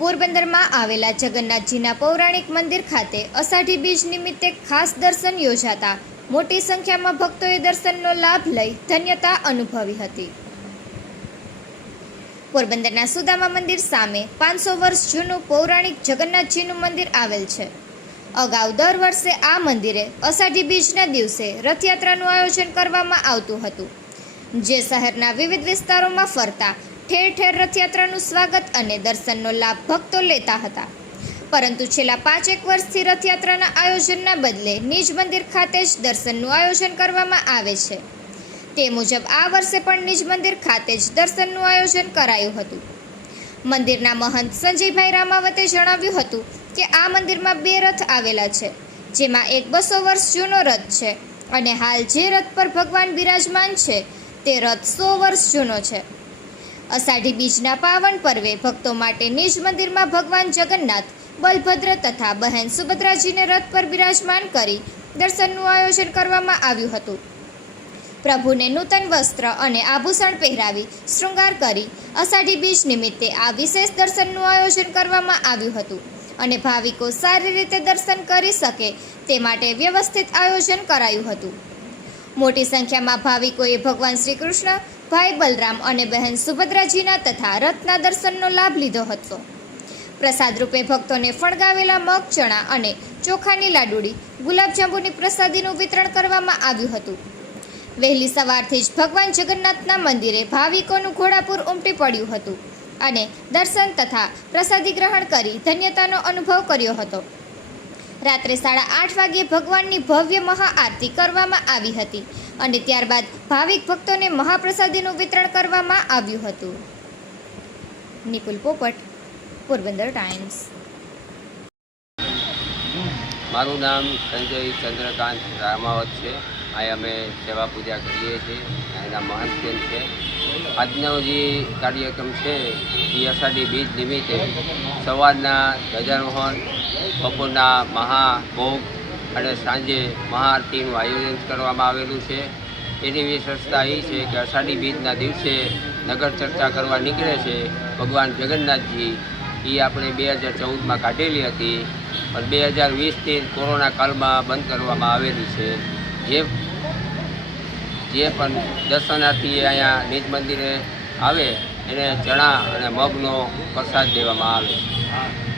પોરબંદરમાં આવેલા જગન્નાથજીના પૌરાણિક મંદિર ખાતે અષાઢી બીજ નિમિત્તે ખાસ દર્શન યોજાતા મોટી સંખ્યામાં ભક્તોએ દર્શનનો લાભ લઈ ધન્યતા અનુભવી હતી। પોરબંદરના સુદામા મંદિર સામે 500 વર્ષ જૂનું પૌરાણિક જગન્નાથજીનું મંદિર આવેલ છે। અગાઉ દર વર્ષે આ મંદિરે અષાઢી બીજના દિવસે રથયાત્રાનું આયોજન કરવામાં આવતું હતું, જે શહેરના વિવિધ વિસ્તારોમાં ફરતા ઠેર ઠેર રથયાત્રાનું સ્વાગત અને દર્શનનો લાભ ભક્તો લેતા હતા। પરંતુ છેલ્લા 5 વર્ષથી રથયાત્રાના આયોજનના બદલે નિજ મંદિર ખાતે જ દર્શનનું આયોજન કરવામાં આવે છે। તે મુજબ આ વર્ષે પણ નિજ મંદિર ખાતે જ દર્શનનું આયોજન કરાયું હતું। મંદિરના મહંત સંજયભાઈ રામાવતે જણાવ્યું હતું કે આ મંદિરમાં 2 રથ આવેલા છે, જેમાં એક 200 વર્ષ જૂનો રથ છે અને હાલ જે રથ પર ભગવાન બિરાજમાન છે તે રથ 100 વર્ષ જૂનો છે। અષાઢી બીજના પાવન પર્વે ભક્તો માટે નિજ મંદિરમાં ભગવાન જગન્નાથ, બલભદ્ર તથા બહેન સુભદ્રાજીને રથ પર બિરાજમાન કરી દર્શનનું આયોજન કરવામાં આવ્યું હતું। પ્રભુને નૂતન વસ્ત્ર અને આભૂષણ પહેરાવી શૃંગાર કરી અષાઢી બીજ નિમિત્તે આ વિશેષ દર્શનનું આયોજન કરવામાં આવ્યું હતું અને ભાવિકો સારી રીતે દર્શન કરી શકે તે માટે વ્યવસ્થિત આયોજન કરાયું હતું। મોટી સંખ્યામાં ભાવિકોએ ભગવાન શ્રી કૃષ્ણ, ભાઈ બલરામ અને બહેન સુભદ્રાજીના તથા રથના દર્શનનો લાભ લીધો હતો। પ્રસાદ રૂપે ભક્તોને ફણગાવેલા મગ, ચણા અને ચોખાની લાડુળી, ગુલાબજાંબુની પ્રસાદીનું વિતરણ કરવામાં આવ્યું હતું। વહેલી સવારથી જ ભગવાન જગન્નાથના મંદિરે ભાવિકોનું ઘોડાપૂર ઉમટી પડ્યું હતું અને દર્શન તથા પ્રસાદી ગ્રહણ કરી ધન્યતાનો અનુભવ કર્યો હતો। રાત્રે 8:30 વાગ્યે ભગવાનની ભવ્ય મહાઆરતી કરવામાં આવી હતી અને ત્યારબાદ ભાવિક ભક્તોને મહાપ્રસાદીનું વિતરણ કરવામાં આવ્યું હતું। નિકુલ પોપટ, પોરબંદર ટાઈમ્સ। મારું નામ સંજય ચંદ્રકાંત રામાવત છે। અહીં અમે સેવા પૂજા કરીએ છીએ, એના મહંતબેન છે। આજનો જે કાર્યક્રમ છે એ અષાઢી બીજ નિમિત્તે સવારના ધ્વજારોહણ, બપોરના મહાભોગ અને સાંજે મહાઆરતીનું આયોજન કરવામાં આવેલું છે। એની વિશેષતા એ છે કે અષાઢી બીજના દિવસે નગર ચર્ચા કરવા નીકળે છે ભગવાન જગન્નાથજી। એ આપણે 2014માં કાઢેલી હતી, પણ 2020થી કોરોના કાળમાં બંધ કરવામાં આવેલી છે। જે પણ દર્શનાર્થી અહીંયા નિજ મંદિરે આવે એને ચણા અને મગનો પ્રસાદ દેવામાં આવે છે।